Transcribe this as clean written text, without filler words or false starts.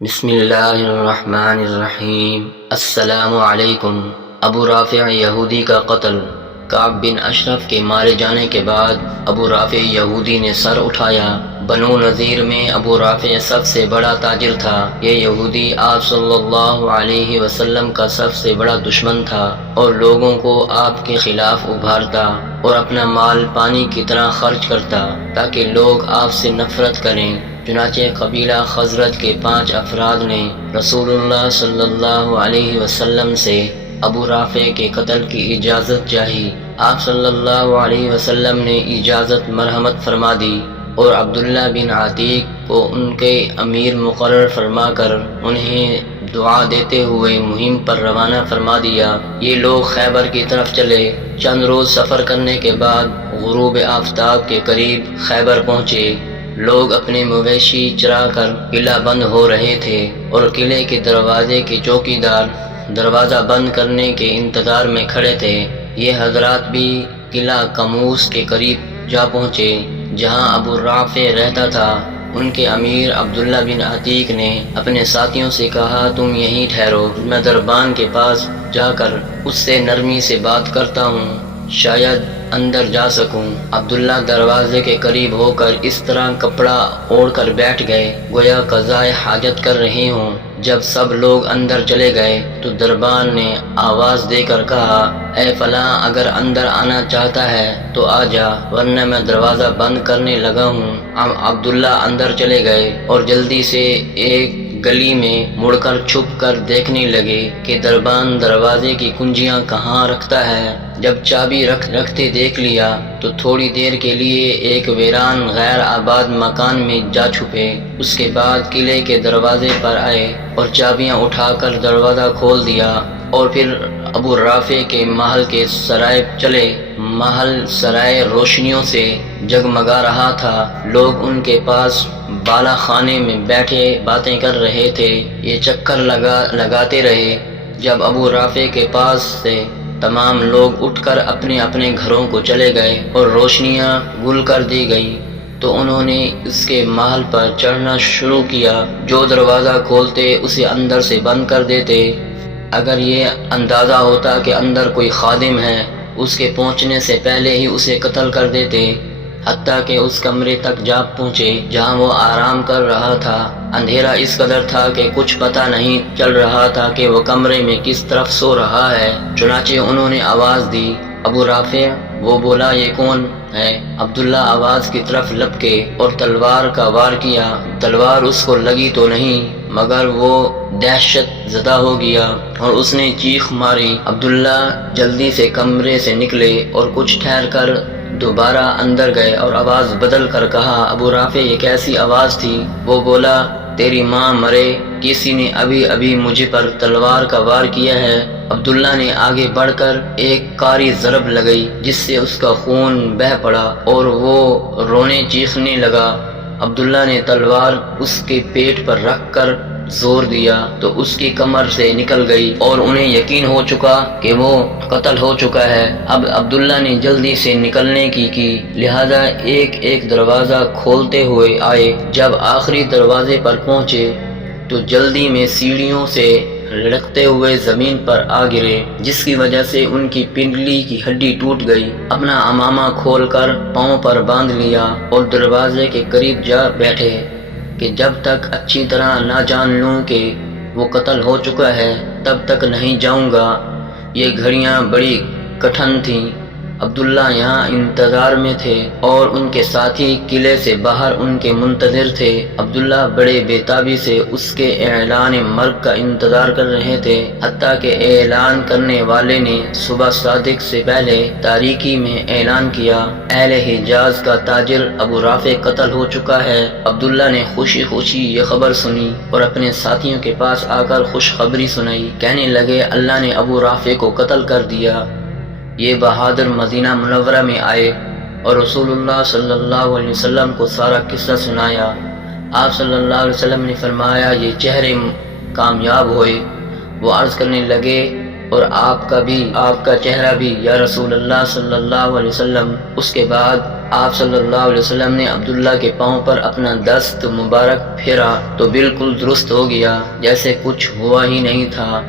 بسم اللہ الرحمن الرحیم۔ السلام علیکم۔ ابو رافع یہودی کا قتل۔ کعب بن اشرف کے مارے جانے کے بعد ابو رافع یہودی نے سر اٹھایا۔ بنو نذیر میں ابو رافع سب سے بڑا تاجر تھا۔ یہ یہودی آپ صلی اللہ علیہ وسلم کا سب سے بڑا دشمن تھا اور لوگوں کو آپ کے خلاف ابھارتا اور اپنا مال پانی کی طرح خرچ کرتا تاکہ لوگ آپ سے نفرت کریں۔ چنانچہ قبیلہ خزرج کے 5 افراد نے رسول اللہ صلی اللہ علیہ وسلم سے ابو رافع کے قتل کی اجازت چاہی۔ آپ صلی اللہ علیہ وسلم نے اجازت مرحمت فرما دی اور عبداللہ بن عتیق کو ان کے امیر مقرر فرما کر انہیں دعا دیتے ہوئے مہم پر روانہ فرما دیا۔ یہ لوگ خیبر کی طرف چلے۔ چند روز سفر کرنے کے بعد غروب آفتاب کے قریب خیبر پہنچے۔ لوگ اپنے مویشی چرا کر قلعہ بند ہو رہے تھے اور قلعے کے دروازے کے چوکیدار دروازہ بند کرنے کے انتظار میں کھڑے تھے۔ یہ حضرات بھی قلعہ قموس کے قریب جا پہنچے جہاں ابو رافع رہتا تھا۔ ان کے امیر عبداللہ بن عتیق نے اپنے ساتھیوں سے کہا، تم یہیں ٹھہرو، میں دربان کے پاس جا کر اس سے نرمی سے بات کرتا ہوں، شاید اندر جا سکوں۔ عبداللہ دروازے کے قریب ہو کر اس طرح کپڑا اوڑھ کر بیٹھ گئے گویا قضائے حاجت کر رہے ہوں۔ جب سب لوگ اندر چلے گئے تو دربان نے آواز دے کر کہا، اے فلاں، اگر اندر آنا چاہتا ہے تو آ جا، ورنہ میں دروازہ بند کرنے لگا ہوں۔ عبداللہ اندر چلے گئے اور جلدی سے ایک گلی میں مڑ کر چھپ کر دیکھنے لگے کہ دربان دروازے کی کنجیاں کہاں رکھتا ہے۔ جب چابی رکھتے دیکھ لیا تو تھوڑی دیر کے لیے ایک ویران غیر آباد مکان میں جا چھپے۔ اس کے بعد قلعے کے دروازے پر آئے اور چابیاں اٹھا کر دروازہ کھول دیا اور پھر ابو رافع کے محل کے سرائے چلے۔ محل سرائے روشنیوں سے جگمگا رہا تھا۔ لوگ ان کے پاس بالا خانے میں بیٹھے باتیں کر رہے تھے۔ یہ چکر لگاتے رہے۔ جب ابو رافع کے پاس سے تمام لوگ اٹھ کر اپنے اپنے گھروں کو چلے گئے اور روشنیاں گل کر دی گئیں تو انہوں نے اس کے محل پر چڑھنا شروع کیا۔ جو دروازہ کھولتے اسے اندر سے بند کر دیتے۔ اگر یہ اندازہ ہوتا کہ اندر کوئی خادم ہے، اس کے پہنچنے سے پہلے ہی اسے قتل کر دیتے۔ حتیٰ کہ اس کمرے تک جا پہنچے جہاں وہ آرام کر رہا تھا۔ اندھیرا اس قدر تھا کہ کچھ پتہ نہیں چل رہا تھا کہ وہ کمرے میں کس طرف سو رہا ہے۔ چنانچہ انہوں نے آواز دی، ابو رافع؟ وہ بولا، یہ کون ہے؟ عبداللہ آواز کی طرف لپکے اور تلوار کا وار کیا۔ تلوار اس کو لگی تو نہیں مگر وہ دہشت زدہ ہو گیا اور اس نے چیخ ماری۔ عبداللہ جلدی سے کمرے سے نکلے اور کچھ ٹھہر کر دوبارہ اندر گئے اور آواز بدل کر کہا، ابو رافع، یہ کیسی آواز تھی؟ وہ بولا، تیری ماں مرے، کسی نے ابھی مجھے پر تلوار کا وار کیا ہے۔ عبداللہ نے آگے بڑھ کر ایک کاری ضرب لگائی جس سے اس کا خون بہہ پڑا اور وہ رونے چیخنے لگا۔ عبداللہ نے تلوار اس کے پیٹ پر رکھ کر زور دیا تو اس کی کمر سے نکل گئی اور انہیں یقین ہو چکا کہ وہ قتل ہو چکا ہے۔ اب عبداللہ نے جلدی سے نکلنے کی لہذا ایک دروازہ کھولتے ہوئے آئے۔ جب آخری دروازے پر پہنچے تو جلدی میں سیڑھیوں سے لڑکتے ہوئے زمین پر آ گرے، جس کی وجہ سے ان کی پنڈلی کی ہڈی ٹوٹ گئی۔ اپنا عمامہ کھول کر پاؤں پر باندھ لیا اور دروازے کے قریب جا بیٹھے کہ جب تک اچھی طرح نہ جان لوں کہ وہ قتل ہو چکا ہے تب تک نہیں جاؤں گا۔ یہ گھڑیاں بڑی کٹھن تھیں۔ عبداللہ یہاں انتظار میں تھے اور ان کے ساتھی قلعے سے باہر ان کے منتظر تھے۔ عبداللہ بڑے بےتابی سے اس کے اعلان مرگ کا انتظار کر رہے تھے، حتیٰ کہ اعلان کرنے والے نے صبح صادق سے پہلے تاریکی میں اعلان کیا، اہل حجاز کا تاجر ابو رافع قتل ہو چکا ہے۔ عبداللہ نے خوشی خوشی یہ خبر سنی اور اپنے ساتھیوں کے پاس آ کر خوشخبری سنائی۔ کہنے لگے، اللہ نے ابو رافع کو قتل کر دیا۔ یہ بہادر مدینہ منورہ میں آئے اور رسول اللہ صلی اللہ علیہ وسلم کو سارا قصہ سنایا۔ آپ صلی اللہ علیہ وسلم نے فرمایا، یہ چہرے کامیاب ہوئے۔ وہ عرض کرنے لگے، اور آپ کا چہرہ بھی یا رسول اللہ صلی اللہ علیہ وسلم۔ اس کے بعد آپ صلی اللہ علیہ وسلم نے عبداللہ کے پاؤں پر اپنا دست مبارک پھیرا تو بالکل درست ہو گیا، جیسے کچھ ہوا ہی نہیں تھا۔